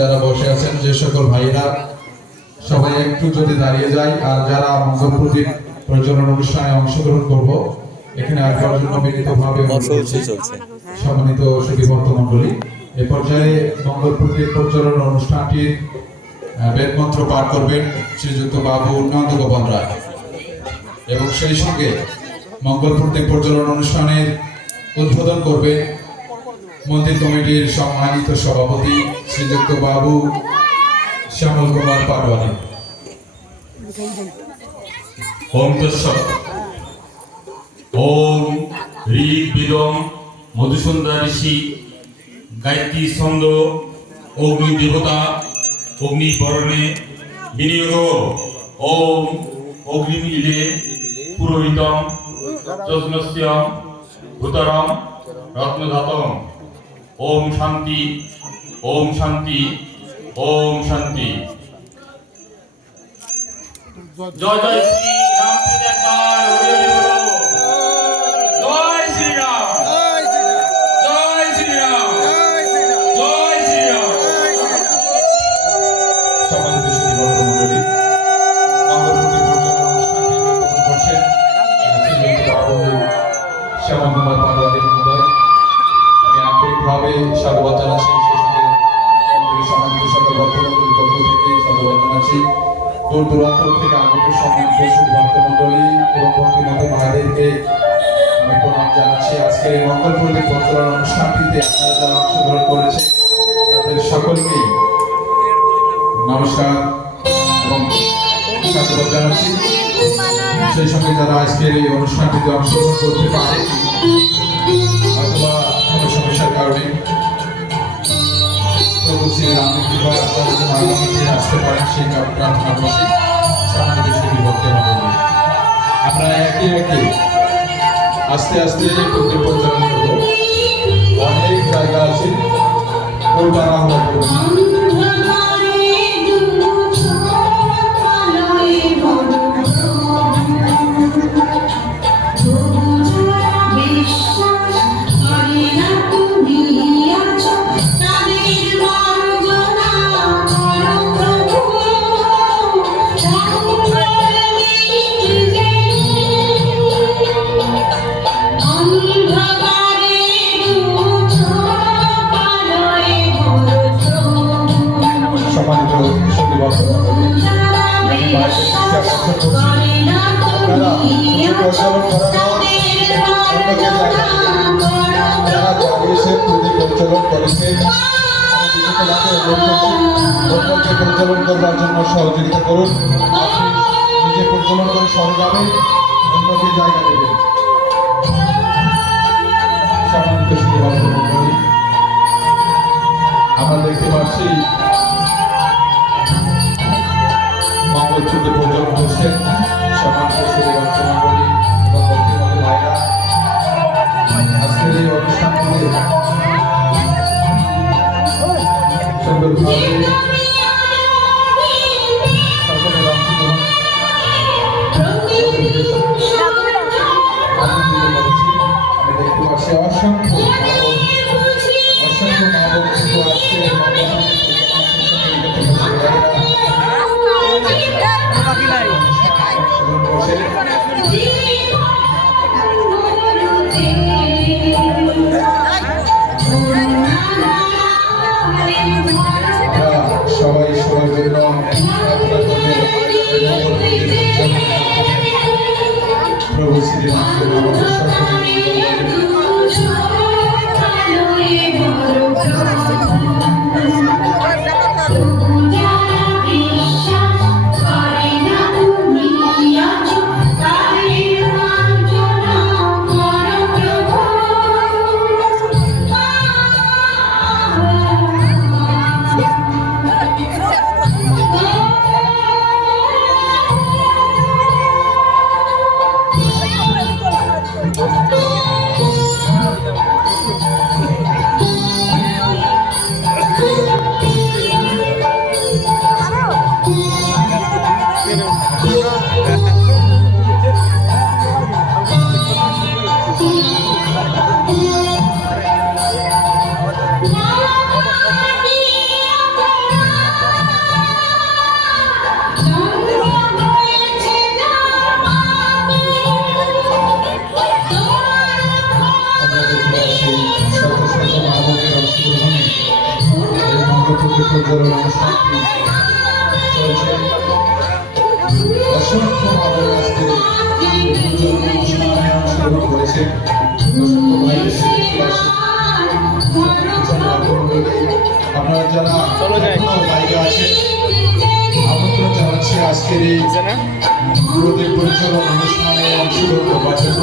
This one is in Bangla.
যারা বসে আছেন, যে সকল ভাইরা সবাই একটু যদি দাঁড়িয়ে যায়, আর যারা মঙ্গল প্রদীপ প্রজ্বলন অনুষ্ঠানে অংশগ্রহণ করব এখানে আসবার জন্য বিনীতভাবে সম্মানিত সুধীবর্ত মণ্ডলী, এ পর্যায়ে মঙ্গল প্রদীপ প্রজ্বলন অনুষ্ঠানটির বেদমন্ত্র পাঠ করবেন শ্রীযুক্ত বাবু নন্দ গোপাল রায়, এবং সেই সঙ্গে মঙ্গল প্রদীপ প্রজ্বলন অনুষ্ঠানের উদ্বোধন করবেন মন্দির কমিটির সম্মানিত সভাপতি শ্রীযুক্ত বাবু শ্যামল কুমার পাটওয়ারি। ওম তৎসৎ। ওম ঋগ্বেদম মধুসূদন ঋষি গায়ত্রী ছন্দ অগ্নি দেবতা অগ্নি বরণে বিনিয়োগ। ওম অগ্নিমিলে পুরোহিতম যজ্ঞস্যম ভূতরম রত্নধাতম। ওম শান্তি, ওম শান্তি, ওম শান্তি। জয় জয় শ্রী রাম। জয় শ্রী রাম, জয় শ্রী রাম, জয় শ্রী রাম। সম্মানিত সুধীবর্ত মণ্ডলী, মঙ্গল প্রদীপ প্রজ্বলন অনুষ্ঠানটি উদ্বোধন করছেন শ্রীযুক্ত বাবু শ্যামল কুমার পাটওয়ারি মহোদয়। আমি আন্তরিকভাবে সাধুবাদ জানাচ্ছি, সেই সঙ্গে সম্মানিত সকল ভক্তমণ্ডলীর পক্ষ থেকে সাধুবাদ জানাচ্ছি। দূর দূরান্ত থেকে আগত সম্মানিত সুধীবর্ত মণ্ডলী এবং ভক্তিমতী মায়েদেরকে আমি প্রণাম জানাচ্ছি। আজকে মঙ্গল প্রদীপ প্রজ্বলন অনুষ্ঠানটিতে আপনারা যারা অংশগ্রহণ করেছে তাদের সকলকেই নমস্কার এবং সাধুবাদ জানাচ্ছি। সেই সঙ্গে যারা আজকের এই অনুষ্ঠানটিতে অংশগ্রহণ করতে পারে অথবা কোনো সমস্যার কারণে প্রভু শ্রী রামের কৃপায় আপনারা যেন আগামীতে আসতে পারেন সেই প্রার্থনা করছি। সম্মানিত সুধীবর্ত মণ্ডলী, আমরা একে একে আস্তে আস্তে প্রদীপ প্রজ্বলন করব। অনেক জায়গা আছে, ওই তাড়াহুড়া করব না। প্রজ্বলন করবার জন্য সহযোগিতা করুন। আপনি নিজে প্রজ্বলন করে সরকারে অন্যকে জায়গা দেবেন। সম্মানিত সুধীবর্ত মণ্ডলী, আমরা দেখতে পাচ্ছি মঙ্গল প্রদীপ প্রজ্বলন করছেন সম্মানিত সুধীবর্ত মণ্ডলী এবং ভক্তিমতী মায়েরা। আজকের এই অনুষ্ঠানটিতে সুন্দরভাবে সকলের অংশগ্রহণ আমি দেখতে পাচ্ছি অসংখ্য অসংখ্য মা বন্ধু আজকে সবাই সবার জন্য প্রভু শ্রী রামকে আমাদের প্রজ্বলন অনুষ্ঠানটি চলছে। অসংখ্য ভাবে আজকে প্রজ্বলন অনুষ্ঠানে অংশগ্রহণ করেছে। অসংখ্য ভাইদের দেখতে পাচ্ছি। আপনারা যারা এখনো বাইরে আছেন আমন্ত্রণ জানাচ্ছি আজকের এই গুরুদেব প্রজ্বলন অনুষ্ঠানে অংশগ্রহণ করার জন্য।